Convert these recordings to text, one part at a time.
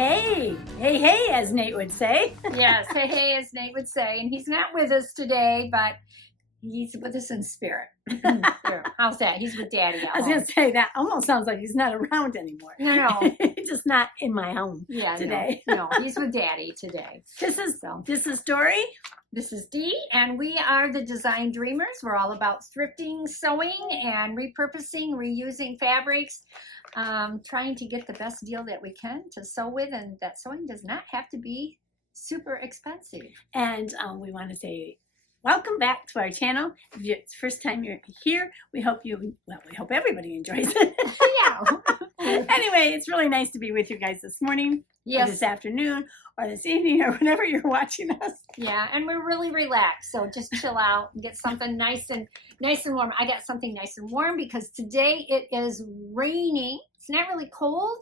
Hey, hey, hey, as Nate would say. Yes, hey, as Nate would say. And he's not with us today, but he's with us in spirit. How's that? He's with Daddy. I was going to say, that almost sounds like he's not around anymore. No. Just not in my home today. No, he's with Daddy today. This is Dory. This is Dee, and we are the Design Dreamers. We're all about thrifting, sewing, and repurposing, reusing fabrics, trying to get the best deal that we can to sew with, and that sewing does not have to be super expensive. And we want to say welcome back to our channel. If it's the first time you're here, we hope everybody enjoys it. Yeah. Anyway, it's really nice to be with you guys this morning. Yes. Or this afternoon, or this evening, or whenever you're watching us. Yeah, and we're really relaxed, so just chill out and get something nice and warm. I got something nice and warm because today it is raining. It's not really cold.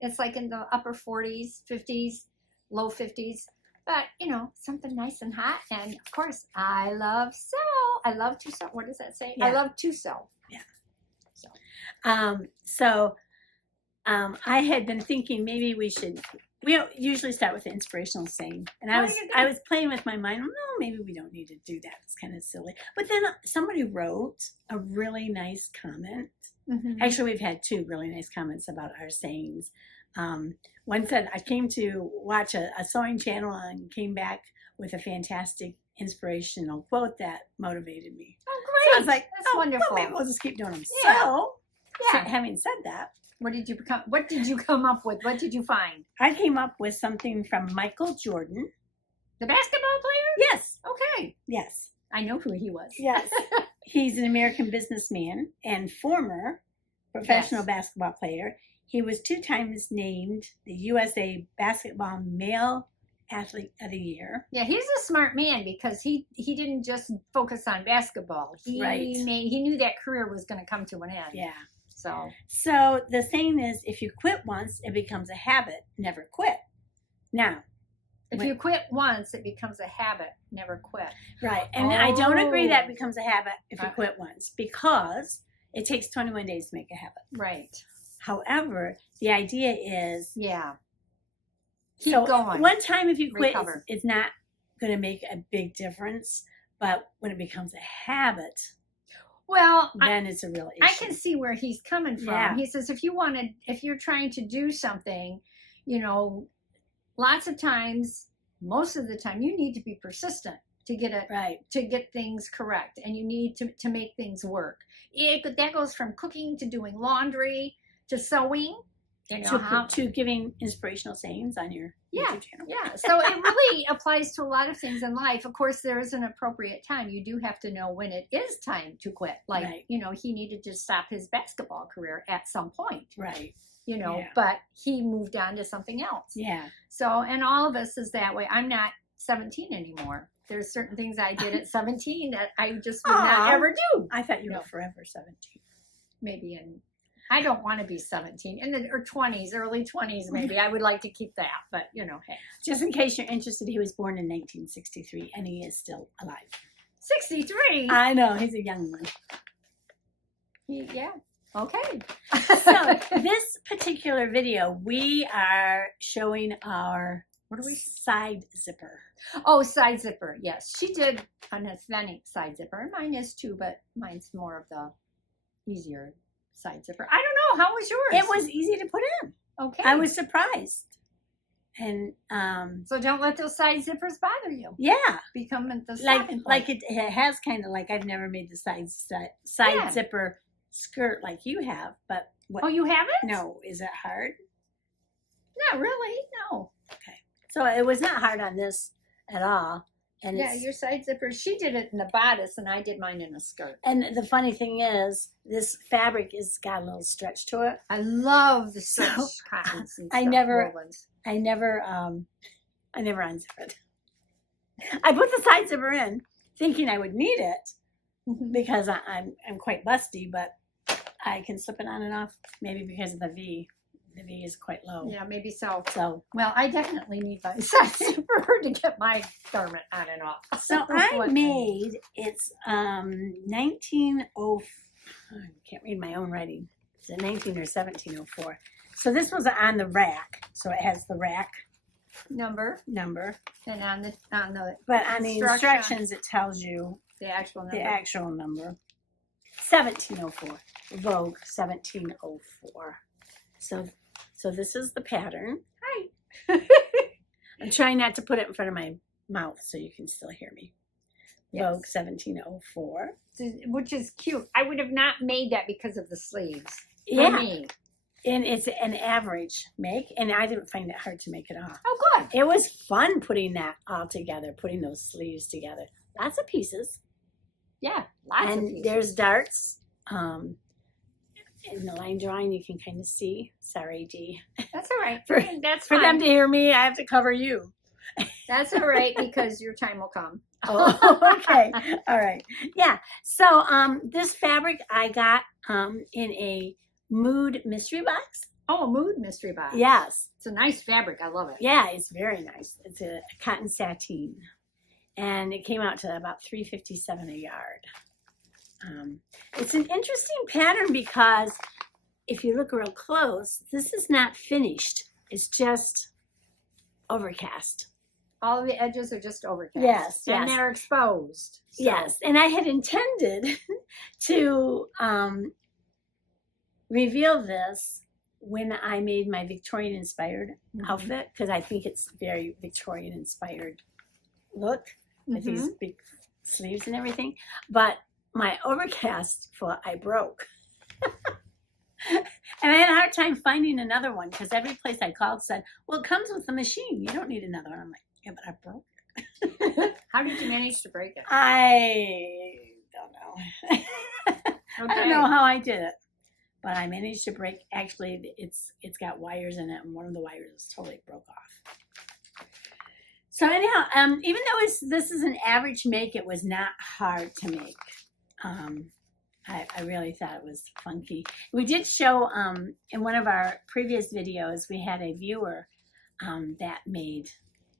It's like in the upper 40s, 50s, low 50s. But, you know, something nice and hot. And, of course, I love sew. I love to sew. What does that say? Yeah. I love to sew. Yeah. I had been thinking maybe we usually start with the inspirational saying. And I was playing with my mind, no, maybe we don't need to do that. It's kind of silly. But then somebody wrote a really nice comment. Mm-hmm. Actually, we've had two really nice comments about our sayings. One said, I came to watch a sewing channel and came back with a fantastic inspirational quote that motivated me. Oh, great. So I was like, that's wonderful. Well, maybe we'll just keep doing them. Yeah. So, having said that, what did you come up with? What did you find? I came up with something from Michael Jordan. The basketball player? Yes. Okay. Yes. I know who he was. Yes. He's an American businessman and former professional basketball player. He was 2 times named the USA Basketball Male Athlete of the Year. Yeah, he's a smart man because he didn't just focus on basketball. He knew that career was going to come to an end. Yeah. So the saying is, if you quit once, it becomes a habit. Never quit. Now, if you quit once, it becomes a habit. Never quit. Right. And I don't agree that becomes a habit if you quit once, because it takes 21 days to make a habit. Right. However, the idea is, keep going. One time if you quit, it's not going to make a big difference. But when it becomes a habit, well, then it's a real issue. I can see where he's coming from. Yeah. He says if you're trying to do something, you know, lots of times, most of the time, you need to be persistent to get it right, to get things correct, and you need to make things work. That goes from cooking to doing laundry to sewing. You know, to giving inspirational sayings on your YouTube channel. Yeah, so it really applies to a lot of things in life. Of course, there is an appropriate time. You do have to know when it is time to quit. Like, you know, he needed to stop his basketball career at some point. Right. You know, but he moved on to something else. Yeah. So, and all of us is that way. I'm not 17 anymore. There's certain things I did at 17 that I just would not ever do. I thought you were forever 17. Maybe I don't want to be 17 in the 20s, early 20s, maybe. I would like to keep that, but you know, hey. Just in case you're interested, he was born in 1963 and he is still alive. 63? I know, he's a young one. Yeah, okay. So this particular video, we are showing our, side zipper. Oh, side zipper, yes. She did an authentic side zipper, and mine is too, but mine's more of the easier side zipper. I don't know. How was yours? It was easy to put in. Okay. I was surprised. And so don't let those side zippers bother you. Yeah. Become the like it has kind of like, I've never made the side zipper skirt like you have, but oh, you haven't? No. Is it hard? Not really. No. Okay. So it was not hard on this at all. And your side zipper, she did it in a bodice and I did mine in a skirt. And the funny thing is, this fabric has got a little stretch to it. I love the stretch cottons and I never unzip it. I put the side zipper in thinking I would need it because I'm quite busty, but I can slip it on and off, maybe because of the V. The V is quite low. Yeah, maybe so. Well, I definitely need my side zipper to get my garment on and off. So I made, it's 1904, I can't read my own writing. It's a 19 or 1704. So this was on the rack. So it has the rack number, and on the but on the instructions it tells you the actual number. the actual number. 1704. Vogue 1704. So this is the pattern. Hi. I'm trying not to put it in front of my mouth so you can still hear me. Yes. Vogue 1704. Which is cute. I would have not made that because of the sleeves. Yeah. For me. And it's an average make, and I didn't find it hard to make it off. Oh, good. It was fun putting that all together, putting those sleeves together. Lots of pieces. Yeah, lots of And pieces. there's darts. In the line drawing, you can kind of see. Sorry, Dee. That's all right. That's For fine. them to hear me, I have to cover you. That's all right because your time will come. Oh, okay. All right. Yeah. So this fabric I got in a mood mystery box. Oh, a mood mystery box. Yes. It's a nice fabric. I love it. Yeah, it's very nice. It's a cotton sateen. And it came out to about $3.57 a yard. It's an interesting pattern because if you look real close, this is not finished. It's just overcast. All of the edges are just overcast. Yes, And yes. they're exposed. So. Yes, and I had intended to reveal this when I made my Victorian-inspired outfit because I think it's very Victorian-inspired look with these big sleeves and everything. But my overcast foot I broke. And I had a hard time finding another one because every place I called said, well, it comes with the machine. You don't need another one. I'm like, yeah, but I broke it. How did you manage to break it? I don't know. Okay. I don't know how I did it. But I managed to break, actually, it's got wires in it, and one of the wires is totally broke off. So anyhow, even though this is an average make, it was not hard to make. I really thought it was funky. We did show in one of our previous videos, we had a viewer that made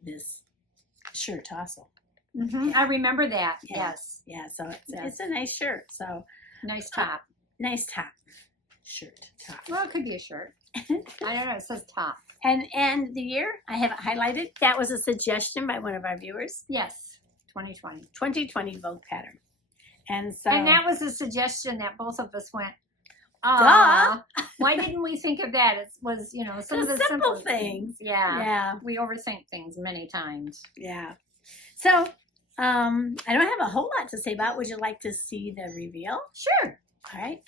this shirt also. Yeah. I remember that. Yeah. Yes. Yeah, so it's a nice shirt. So Nice top. nice top. Shirt top. Well, it could be a shirt. I don't know. It says top. And the year, I have it highlighted. That was a suggestion by one of our viewers. Yes. 2020. 2020 Vogue pattern. And so. And that was a suggestion that both of us went, Duh. Why didn't we think of that? It was, some of the simple simple things. Yeah. Yeah. We overthink things many times. Yeah. So, I don't have a whole lot to say about. Would you like to see the reveal? Sure. All right.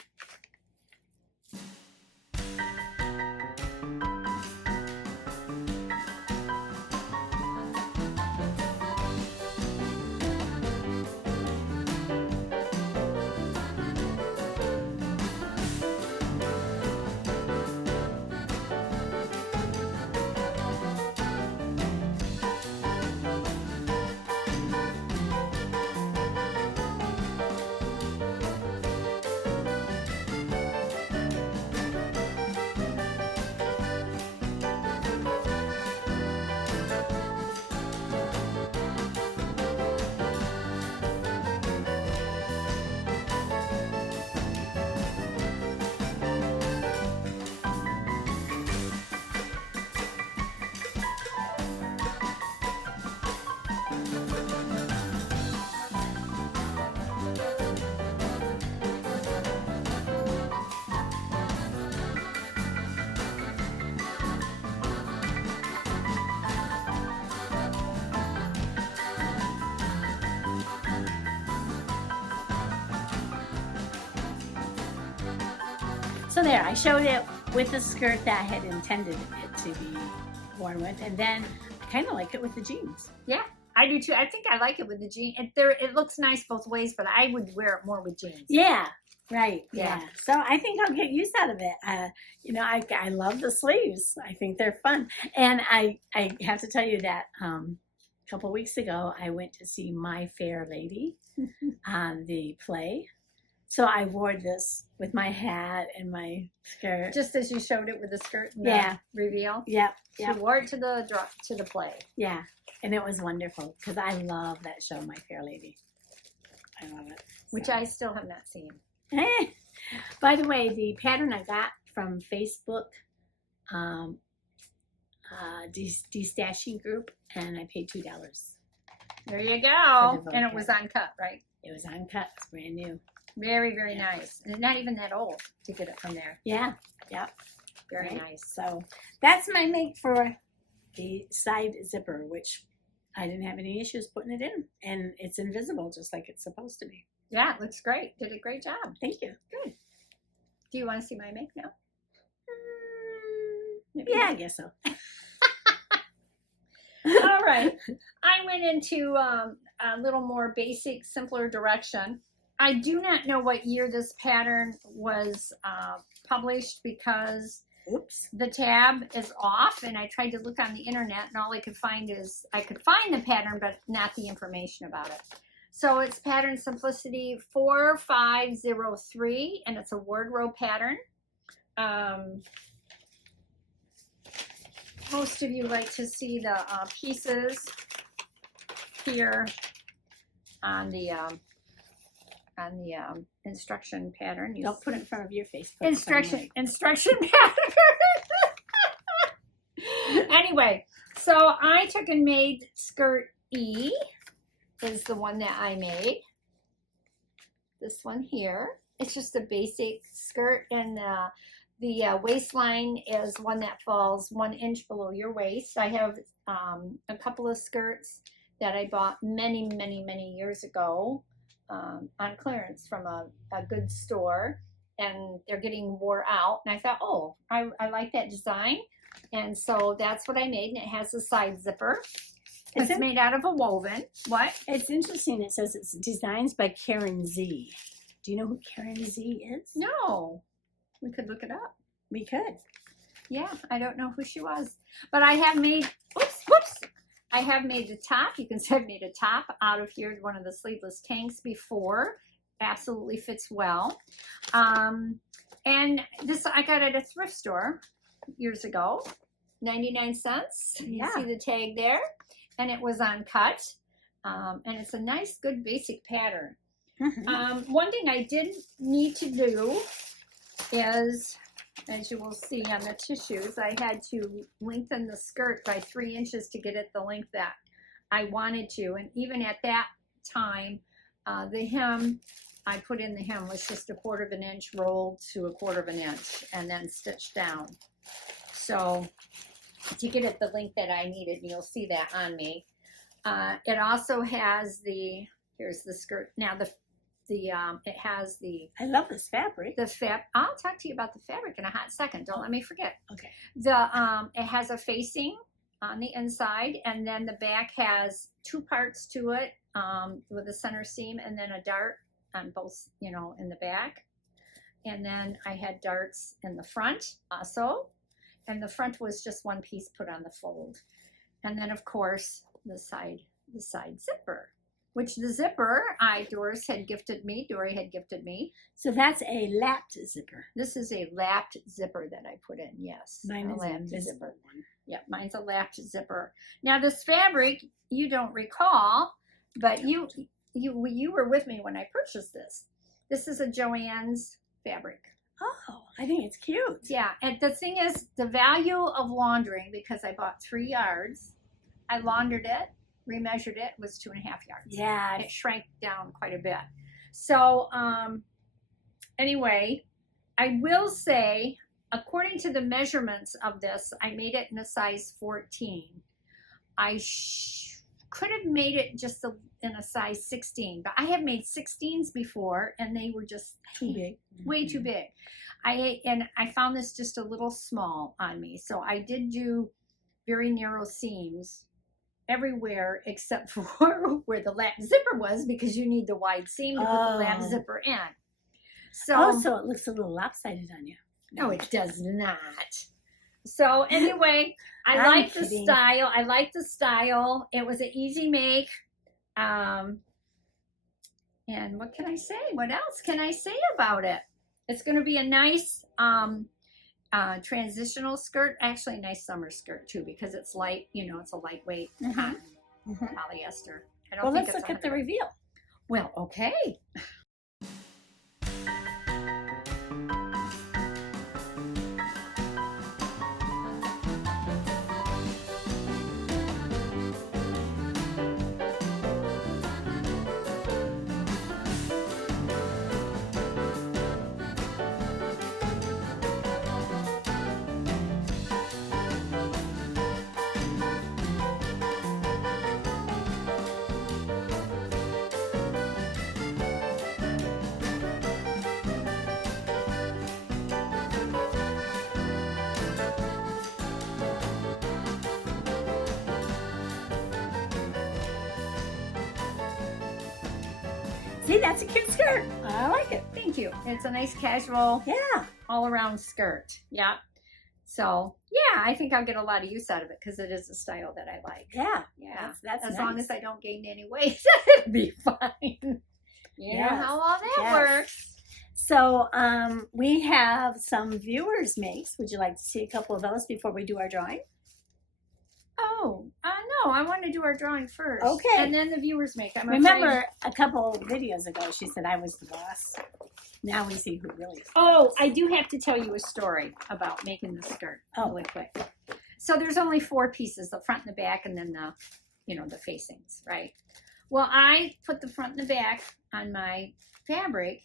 So there, I showed it with the skirt that I had intended it to be worn with, and then I kind of like it with the jeans. Yeah, I do too. I think I like it with the jeans. It looks nice both ways, but I would wear it more with jeans. Yeah, right. Yeah. Yeah. So I think I'll get use out of it. I love the sleeves. I think they're fun, and I have to tell you that a couple weeks ago I went to see My Fair Lady on the play. So I wore this with my hat and my skirt. Just as you showed it with the skirt and Yeah. the reveal. Yep. She Yep. wore it to the play. Yeah. And it was wonderful because I love that show, My Fair Lady. I love it. Which So. I still have not seen. By the way, the pattern I got from Facebook destashing group, and I paid $2. There you For go. the And it was vocab. uncut, right? It was uncut, it's brand new. Very, very Yeah. nice. And not even that old to get it from there. Yeah, Very right. nice. So that's my make for the side zipper, which I didn't have any issues putting it in, and it's invisible just like it's supposed to be. Yeah, it looks great. Did a great job. Thank you. Do you want to see my make now? Yeah, I guess so. All right. I went into a little more basic, simpler direction. I do not know what year this pattern was published because Oops. the tab is off, and I tried to look on the internet, and all I could find is I could find the pattern, but not the information about it. So it's pattern simplicity 4503, and it's a wardrobe pattern. Most of you like to see the pieces here on the instruction pattern. You Don't put it in front of your face. Put it in front of instruction pattern. Anyway, so I took and made skirt E is the one that I made. This one here. It's just a basic skirt, and the waistline is one that falls 1 inch below your waist. I have a couple of skirts that I bought many, many, many years ago on clearance from a good store, and they're getting wore out. And I thought, oh, I like that design. And so that's what I made, and it has a side zipper. It's made out of a woven. What? It's interesting. It says it's designs by Karen Z. Do you know who Karen Z is? No. We could look it up. We could. Yeah, I don't know who she was. But I have made, whoops. I have made the top. You can see I've made a top out of here, one of the sleeveless tanks before. Absolutely fits well. And this I got at a thrift store years ago. 99 cents. Yeah. You see the tag there. And it was uncut. And it's a nice, good, basic pattern. Mm-hmm. One thing I did need to do is, as you will see on the tissues, I had to lengthen the skirt by 3 inches to get it the length that I wanted to. And even at that time, the hem, I put in the hem was just 1/4 of an inch rolled to 1/4 of an inch and then stitched down. So to get it the length that I needed, you'll see that on me. It also has here's the skirt. Now it has the I love this fabric. I'll talk to you about the fabric in a hot second. Don't let me forget. Okay. It has a facing on the inside, and then the back has 2 parts to it, with a center seam and then a dart on both, in the back. And then I had darts in the front also, and the front was just one piece put on the fold. And then of course the side zipper, which the zipper Dory had gifted me. So that's a lapped zipper. This is a lapped zipper that I put in, yes. Mine is a an lapped invisible zipper. one. Yeah, mine's a lapped zipper. Now this fabric, you don't recall, but you were with me when I purchased this. This is a JoAnn's fabric. Oh, I think it's cute. Yeah, and the thing is, the value of laundering, because I bought 3 yards, I laundered it, remeasured it, was 2.5 yards. Yeah. It shrank down quite a bit. So anyway, I will say, according to the measurements of this, I made it in a size 14. I could have made it just in a size 16, but I have made 16s before, and they were just Too big. way too big. I found this just a little small on me, so I did do very narrow seams everywhere except for where the lap zipper was, because you need the wide seam to put the lap zipper in. So it looks a little lopsided on you. No, it does not. So anyway, I I'm like the kidding. style. I like the style. It was an easy make. And what can I say? What else can I say about it? It's going to be a nice transitional skirt. Actually, a nice summer skirt too, because it's light. It's a lightweight cotton polyester. I don't Well, think let's it's look at the 100%. reveal. Well, okay. See, that's a cute skirt. I like it. Thank you. It's a nice casual, Yeah. all-around skirt. Yeah. So, yeah, I think I'll get a lot of use out of it because it is a style that I like. Yeah. Yeah. That's as nice. long as I don't gain any weight, it'll be fine. You Yes. know how all that Yes. works. So we have some viewers' makes. Would you like to see a couple of those before we do our drawing? Oh, no, I want to do our drawing first. Okay. And then the viewers make. I'm Remember a couple videos ago, she said I was the boss. Now we see who really is. Oh, I do have to tell you a story about making the skirt really quick. So there's only 4 pieces, the front and the back, and then the, the facings, right? Well, I put the front and the back on my fabric.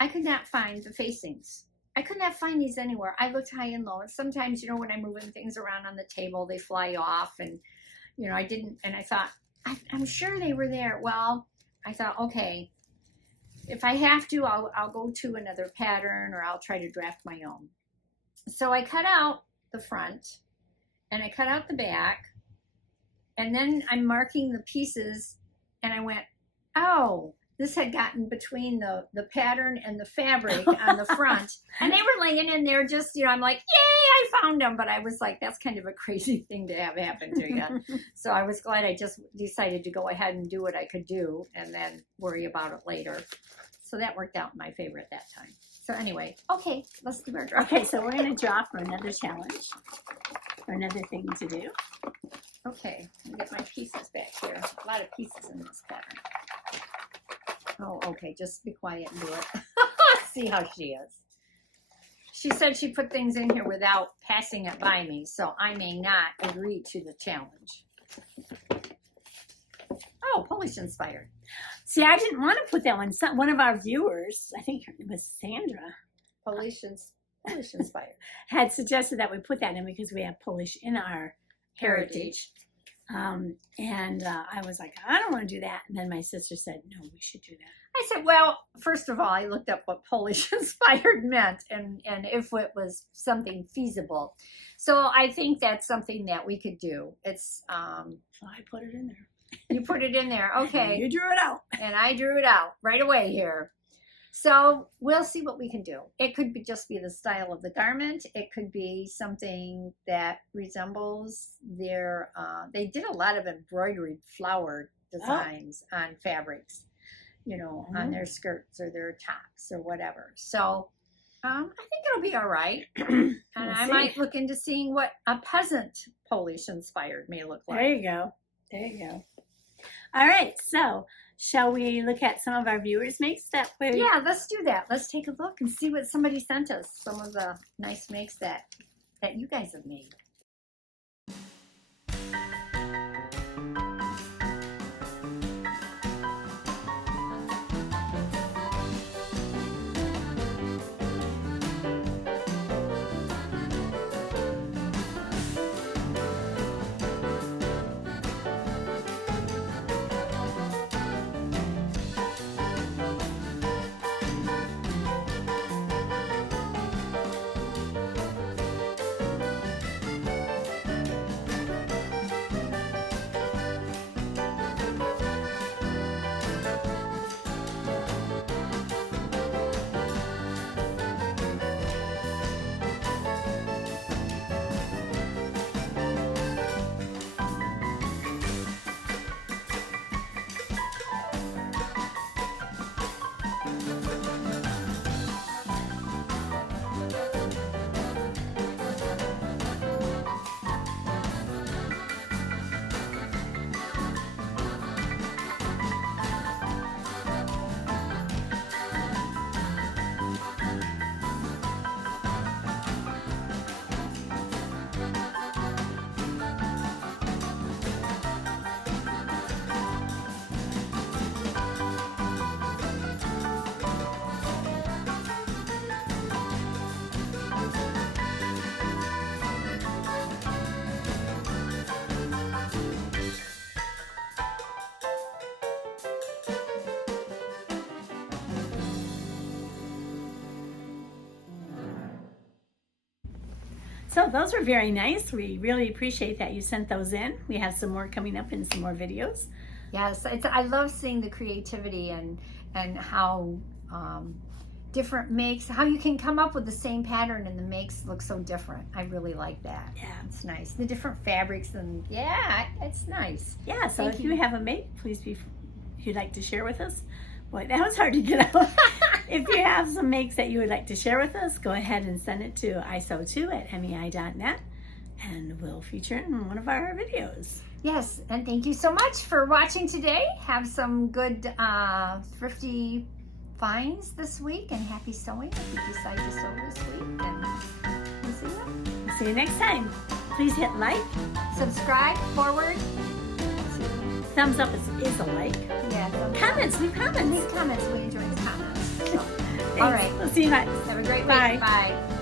I could not find the facings. I could not find these anywhere. I looked high and low, and sometimes, when I'm moving things around on the table, they fly off, and, I didn't, and I thought, I'm sure they were there. Well, I thought, okay, if I have to, I'll go to another pattern, or I'll try to draft my own. So I cut out the front, and I cut out the back, and then I'm marking the pieces, and I went, oh, this had gotten between the pattern and the fabric on the front, and they were laying in there just, I'm like, yay, I found them. But I was like, that's kind of a crazy thing to have happen to you. So I was glad I just decided to go ahead and do what I could do and then worry about it later. So that worked out in my favor at that time. So anyway, okay, let's do our draw. Okay, so we're going to draw for another challenge, for another thing to do. Okay, let me get my pieces back here. A lot of pieces in this pattern. Oh, okay, just be quiet and do it. See how she is. She said she put things in here without passing it by me, so I may not agree to the challenge. Oh, Polish inspired. See, I didn't want to put that one. One of our viewers, I think it was Sandra, Polish inspired. had suggested that we put that in because we have Polish in our heritage. I was like, I don't want to do that. And then my sister said, no, we should do that. I said, well, first of all, I looked up what Polish inspired meant and if it was something feasible. So I think that's something that we could do. It's So I put it in there. You put it in there. Okay. You drew it out. And I drew it out right away here. So we'll see what we can do. It could just be the style of the garment. It could be something that resembles their, they did a lot of embroidered flower designs on fabrics, on their skirts or their tops or whatever. So I think it'll be all right. And I might look into seeing what a peasant Polish inspired may look like. There you go. There you go. All right. So shall we look at some of our viewers' makes that way? Yeah, let's do that. Let's take a look and see what somebody sent us. Some of the nice makes that you guys have made. So those were very nice. We really appreciate that you sent those in. We have some more coming up in some more videos. Yes, I love seeing the creativity and how different makes, how you can come up with the same pattern and the makes look so different. I really like that. Yeah. It's nice. The different fabrics and yeah, it's nice. Yeah, so Thank if you. you have a make, please if you'd like to share with us. Boy, that was hard to get out. If you have some makes that you would like to share with us, go ahead and send it to isew2@mei.net and we'll feature it in one of our videos. Yes, and thank you so much for watching today. Have some good thrifty finds this week and happy sewing if you decide to sew this week. And we'll see you. See you next time. Please hit like. Subscribe, forward. Thumbs up is a like. Yeah. Comments, leave comments. Leave comments. We enjoy the comments. So, Thanks. all right. We'll see you next. Have a great week. Bye. Bye.